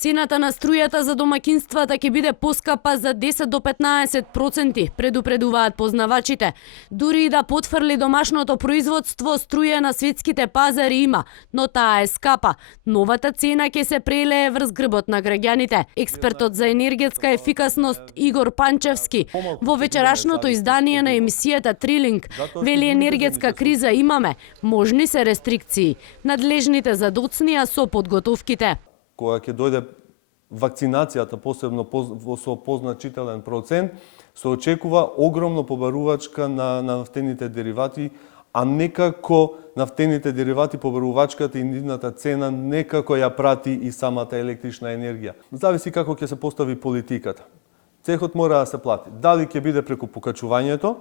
Цената на струјата за домаќинствата ќе биде поскапа за 10 до 15%, предупредуваат познавачите. Дури и да потфрли домашното производство, струја на светските пазари има, но таа е скапа. Новата цена ќе се прелее врз грбот на граѓаните. Експертот за енергетска ефикасност Игор Панчевски во вечерашното издание на емисијата Трилинг вели енергетска криза имаме, можни се рестрикции. Надлежните задоцнија со подготовките. Кога ќе дојде вакцинацијата, посебно со позначителен процент, се очекува огромно побарувачка на нафтените деривати, а некако нафтените деривати, побарувачката и нивната цена некако ја прати и самата електрична енергија. Зависи како ќе се постави политиката. Цехот мора да се плати. Дали ќе биде преку покачувањето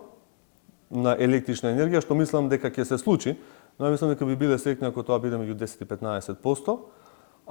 на електрична енергија, што мислам дека ќе се случи, но мислам дека би биле среќни ако тоа биде меѓу 10 и 15%.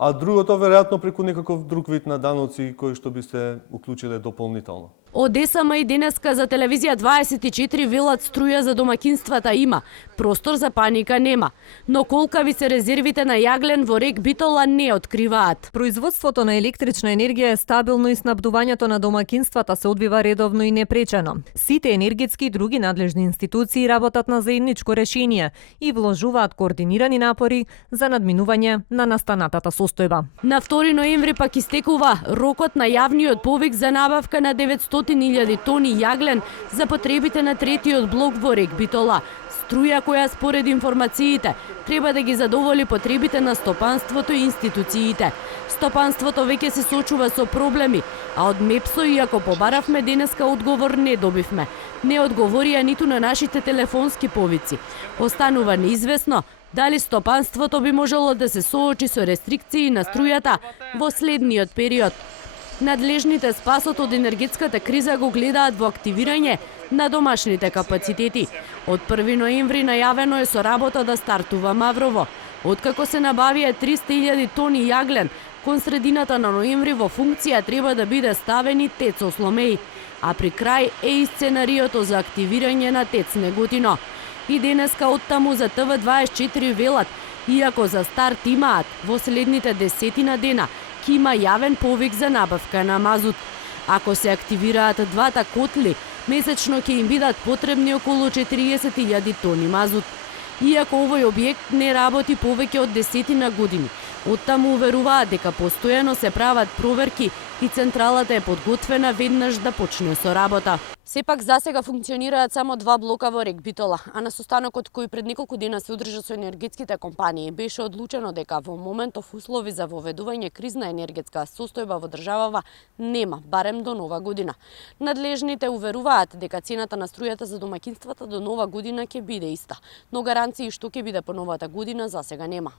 А другото, веројатно, преку некаков друг вид на даноци кои што би се уклучиле дополнително. Од ДСМ и денеска за телевизија 24 велат струја за домаќинствата има. Простор за паника нема. Но колкави се резервите на јаглен во рек Битола не откриваат. Производството на електрична енергија е стабилно и снабдувањето на домаќинствата се одвива редовно и непречено. Сите енергетски и други надлежни институции работат на заедничко решение и вложуваат координирани напори за надминување на настанатата состојба. На 2 ноември пак истекува рокот на јавниот повик за набавка на 900.000 тони јаглен за потребите на третиот блок во рек Битола. Струја која според информациите треба да ги задоволи потребите на стопанството и институциите. Стопанството веќе се сочува со проблеми, а од МЕПСО, иако побаравме денеска одговор, не добивме. Не одговорија ниту на нашите телефонски повици. Останува неизвестно дали стопанството би можело да се соочи со рестрикции на струјата во следниот период. Надлежните спасот од енергетската криза го гледаат во активирање на домашните капацитети. Од 1 ноември најавено е со работа да стартува Маврово. Откако се набавија 300.000 тони јаглен, кон средината на ноември во функција треба да биде ставен и ТЕЦ Осломеј, а при крај е и сценариото за активирање на ТЕЦ Неготино. И денеска оттаму за ТВ24 велат, иако за старт имаат во следните 10 дена, ќе има јавен повик за набавка на мазут. Ако се активираат двата котли, месечно ќе им бидат потребни околу 40.000 тони мазут. Иако овој објект не работи повеќе од 10 години, оттаму уверуваат дека постојано се прават проверки и централата е подготвена веднаш да почне со работа. Сепак засега функционираат само 2 блока во рек Битола, а на состанокот кој пред неколку дена се одржа со енергетските компании беше одлучено дека во моментов услови за воведување кризна енергетска состојба во државава нема, барем до нова година. Надлежните уверуваат дека цената на струјата за домаќинствата до нова година ќе биде иста, но гаранции што ќе биде по новата година засега нема.